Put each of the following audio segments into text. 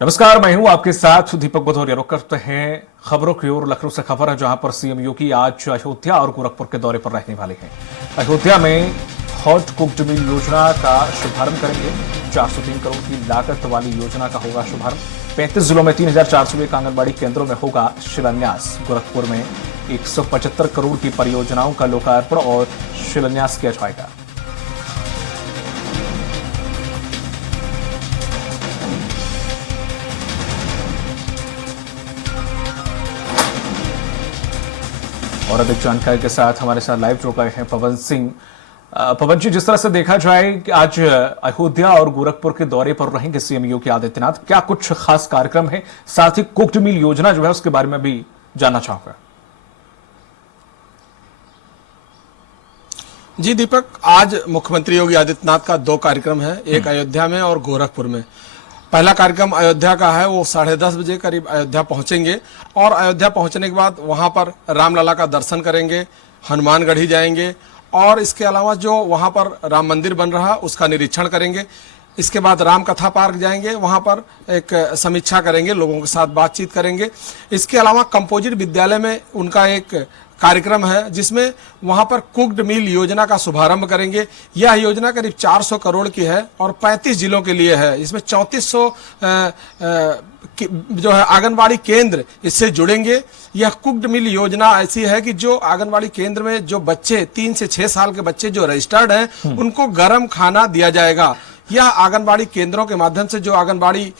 नमस्कार, मैं हूं आपके साथ दीपक भदौरिया। रुक करते हैं खबरों की ओर। लखनऊ से खबर है जहां पर सीएम योगी आज अयोध्या और गोरखपुर के दौरे पर रहने वाले हैं। अयोध्या में हॉट कुक्ड मील योजना का शुभारंभ करेंगे। 403 करोड़ की लागत वाली योजना का होगा शुभारंभ। 35 जिलों में 3401 आंगनबाड़ी केंद्रों में होगा शिलान्यास। गोरखपुर में 175 करोड़ की परियोजनाओं का लोकार्पण और शिलान्यास किया जाएगा। और अधिक जानकारी के साथ हमारे साथ लाइव जुड़ गए हैं पवन सिंह। पवन जी, जिस तरह से देखा जाए कि आज अयोध्या और गोरखपुर के दौरे पर रहेंगे सीएम योगी आदित्यनाथ, क्या कुछ खास कार्यक्रम है? साथ ही कुक्ड मील योजना जो है उसके बारे में भी जानना चाहूंगा। जी दीपक, आज मुख्यमंत्री योगी आदित्यनाथ का 2 कार्यक्रम है, एक अयोध्या में और गोरखपुर में। पहला कार्यक्रम अयोध्या का है, वो 10:30 बजे करीब अयोध्या पहुंचेंगे और अयोध्या पहुंचने के बाद वहां पर रामलला का दर्शन करेंगे, हनुमानगढ़ी जाएंगे और इसके अलावा जो वहां पर राम मंदिर बन रहा उसका निरीक्षण करेंगे। इसके बाद राम कथा पार्क जाएंगे, वहां पर एक समीक्षा करेंगे, लोगों के साथ बातचीत करेंगे। इसके अलावा कंपोजिट विद्यालय में उनका एक कार्यक्रम है जिसमें वहां पर कुक्ड मील योजना का शुभारंभ करेंगे। यह योजना करीब 400 करोड़ की है और 35 जिलों के लिए है। इसमें 3400 जो है आंगनबाड़ी केंद्र इससे जुड़ेंगे। यह कुक्ड मील योजना ऐसी है कि जो आंगनबाड़ी केंद्र में जो बच्चे 3 से 6 साल के बच्चे जो रजिस्टर्ड हैं उनको गर्म खाना दिया जाएगा। यह आंगनबाड़ी केंद्रों के माध्यम से जो आंगनबाड़ी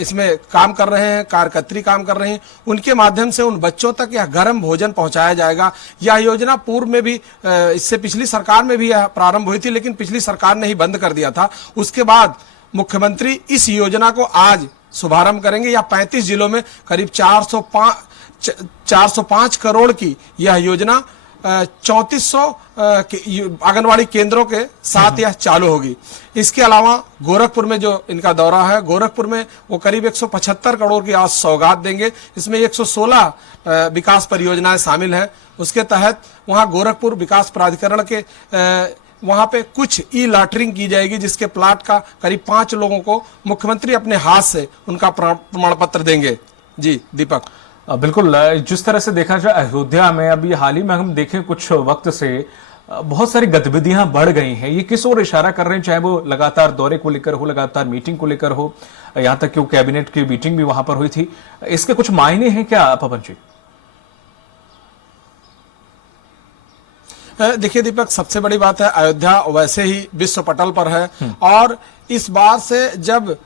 इसमें काम कर रहे हैं, कार्यकर्त्री काम कर रहे हैं, उनके माध्यम से उन बच्चों तक यह गर्म भोजन पहुंचाया जाएगा। यह योजना पूर्व में भी इससे पिछली सरकार में भी यह प्रारंभ हुई थी, लेकिन पिछली सरकार ने ही बंद कर दिया था। उसके बाद मुख्यमंत्री इस योजना को आज शुभारंभ करेंगे। यह 35 जिलों में करीब 405 करोड़ की यह योजना 3400 आंगनवाड़ी केंद्रों के साथ यह चालू होगी। इसके अलावा गोरखपुर में जो इनका दौरा है, गोरखपुर में वो करीब 175 करोड़ की आज सौगात देंगे। इसमें 116 विकास परियोजनाएं शामिल हैं। उसके तहत वहां गोरखपुर विकास प्राधिकरण के वहां पे कुछ ई लॉटरिंग की जाएगी, जिसके प्लाट का करीब 5 लोगों को मुख्यमंत्री अपने हाथ से उनका प्रमाण पत्र देंगे। जी दीपक, बिल्कुल। जिस तरह से देखा जाए अयोध्या में अभी हाल ही में हम देखें कुछ वक्त से बहुत सारी गतिविधियां बढ़ गई हैं। ये किस ओर इशारा कर रहे हैं? चाहे वो लगातार दौरे को लेकर हो, लगातार मीटिंग को लेकर हो, यहां तक कि वो कैबिनेट की मीटिंग भी वहां पर हुई थी। इसके कुछ मायने हैं क्या पवन जी? देखिए दीपक, सबसे बड़ी बात है अयोध्या वैसे ही विश्व पटल पर है और इस बार से जब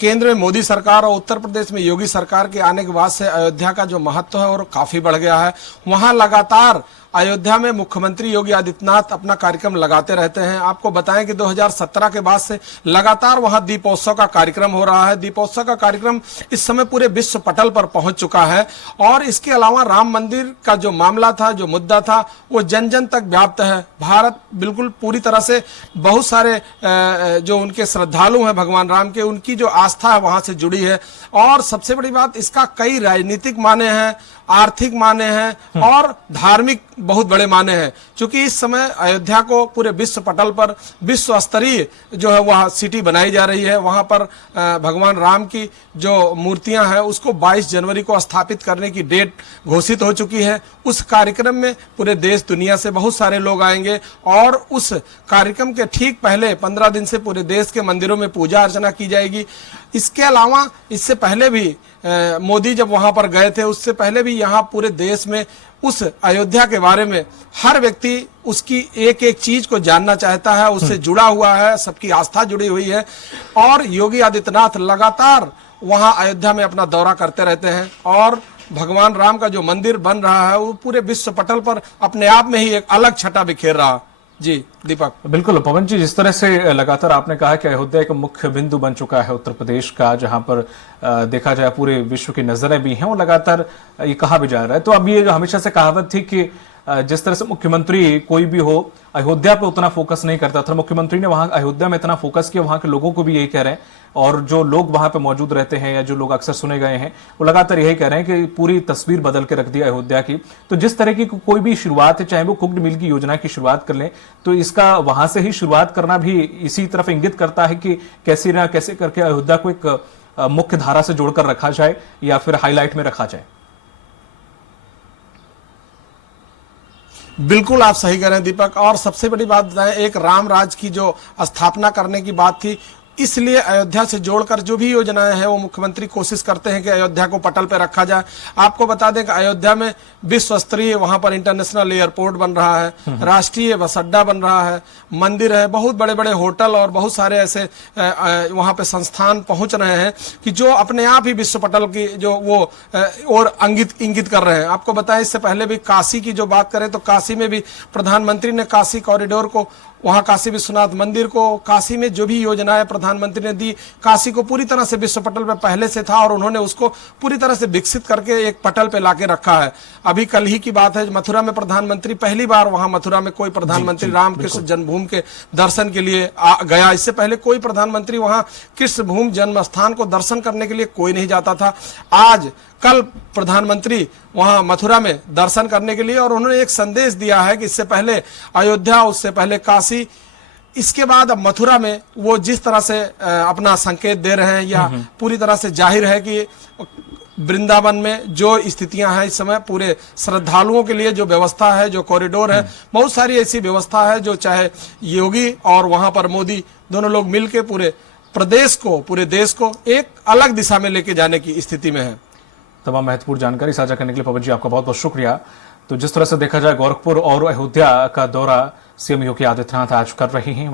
केंद्र में मोदी सरकार और उत्तर प्रदेश में योगी सरकार के आने के बाद से अयोध्या का जो महत्व है वो काफी बढ़ गया है। वहां लगातार अयोध्या में मुख्यमंत्री योगी आदित्यनाथ अपना कार्यक्रम लगाते रहते हैं। आपको बताएं कि 2017 के बाद से लगातार वहां दीपोत्सव का कार्यक्रम हो रहा है। दीपोत्सव का कार्यक्रम इस समय पूरे विश्व पटल पर पहुंच चुका है और इसके अलावा राम मंदिर का जो मामला था, जो मुद्दा था, वो जन जन तक व्याप्त है। भारत बिल्कुल पूरी तरह से बहुत सारे जो उनके श्रद्धालु हैं भगवान राम के, उनकी जो आस्था है वहां से जुड़ी है। और सबसे बड़ी बात, इसका कई राजनीतिक माने हैं, आर्थिक माने हैं और धार्मिक बहुत बड़े माने हैं। क्योंकि इस समय अयोध्या को पूरे विश्व पटल पर विश्व स्तरीय जो है वह सिटी बनाई जा रही है। वहां पर भगवान राम की जो मूर्तियां हैं उसको 22 जनवरी को स्थापित करने की डेट घोषित हो चुकी है। उस कार्यक्रम में पूरे देश दुनिया से बहुत सारे लोग आएंगे और उस कार्यक्रम के ठीक पहले 15 दिन से पूरे देश के मंदिरों में पूजा अर्चना की जाएगी। इसके अलावा इससे पहले भी मोदी जब वहां पर गए थे, उससे पहले भी यहाँ पूरे देश में उस अयोध्या के बारे में हर व्यक्ति उसकी एक एक चीज को जानना चाहता है, उससे जुड़ा हुआ है, सबकी आस्था जुड़ी हुई है। और योगी आदित्यनाथ लगातार वहां अयोध्या में अपना दौरा करते रहते हैं और भगवान राम का जो मंदिर बन रहा है वो पूरे विश्व पटल पर अपने आप में ही एक अलग छटा बिखेर रहा। जी दीपक, बिल्कुल पवन जी, जिस तरह से लगातार आपने कहा कि अयोध्या एक मुख्य बिंदु बन चुका है उत्तर प्रदेश का, जहां पर देखा जाए पूरे विश्व की नजरें भी हैं और लगातार ये कहा भी जा रहा है। तो अब ये हमेशा से कहावत थी कि जिस तरह से मुख्यमंत्री कोई भी हो अयोध्या पे उतना फोकस नहीं करता था, मुख्यमंत्री ने वहां अयोध्या में इतना फोकस किया। वहां के लोगों को भी यही कह रहे हैं और जो लोग वहां पे मौजूद रहते हैं या जो लोग अक्सर सुने गए हैं वो लगातार यही कह रहे हैं कि पूरी तस्वीर बदल के रख दी अयोध्या की। तो जिस तरह की कोई भी शुरुआत है, चाहे वो कुक्ड मिल की योजना की शुरुआत कर लें, तो इसका वहां से ही शुरुआत करना भी इसी तरफ इंगित करता है कि कैसे ना कैसे करके अयोध्या को एक मुख्य धारा से जोड़कर रखा जाए या फिर हाईलाइट में रखा जाए? बिल्कुल आप सही कह रहे हैं दीपक। और सबसे बड़ी बात बताएं, एक राम राज की जो स्थापना करने की बात थी, इसलिए अयोध्या से जोड़कर जो भी योजनाएं हैं वो मुख्यमंत्री कोशिश करते हैं कि अयोध्या को पटल पर रखा जाए। आपको बता दें कि अयोध्या में विश्व स्तरीय वहां पर इंटरनेशनल एयरपोर्ट बन रहा है, राष्ट्रीय बस अड्डा बन रहा है, मंदिर है, बहुत बड़े बड़े होटल और बहुत सारे ऐसे वहां पे संस्थान पहुंच रहे हैं कि जो अपने आप ही विश्व पटल की जो वो और इंगित कर रहे हैं। आपको बताएं, इससे पहले भी काशी की जो बात करें तो काशी में भी प्रधानमंत्री ने काशी कॉरिडोर को, वहां काशी विश्वनाथ मंदिर को, काशी में जो भी योजनाएं प्रधानमंत्री ने दी, काशी को पूरी तरह से विश्व पटल पे पहले से था और उन्होंने उसको पूरी तरह से विकसित करके एक पटल पे लाके रखा है। अभी कल ही की बात है, मथुरा में प्रधानमंत्री पहली बार, वहां मथुरा में कोई प्रधानमंत्री रामकृष्ण जन्मभूमि के दर्शन के लिए गया। इससे पहले कोई प्रधानमंत्री वहां कृष्ण भूमि जन्म स्थान को दर्शन करने के लिए कोई नहीं जाता था। आज कल प्रधानमंत्री वहां मथुरा में दर्शन करने के लिए, और उन्होंने एक संदेश दिया है कि इससे पहले अयोध्या, उससे पहले काशी, इसके बाद अब मथुरा में वो जिस तरह से अपना संकेत दे रहे हैं, या पूरी तरह से जाहिर है कि वृंदावन में जो स्थितियां हैं इस समय, पूरे श्रद्धालुओं के लिए जो व्यवस्था है, जो कॉरिडोर है, बहुत सारी ऐसी व्यवस्था है जो चाहे योगी और वहां पर मोदी दोनों लोग मिलकर पूरे प्रदेश को, पूरे देश को एक अलग दिशा में लेके जाने की स्थिति में है। तमाम महत्वपूर्ण जानकारी साझा करने के लिए पवन जी आपका बहुत बहुत शुक्रिया। तो जिस तरह से देखा जाए, गोरखपुर और अयोध्या का दौरा सीएम योगी आदित्यनाथ आज कर रहे हैं।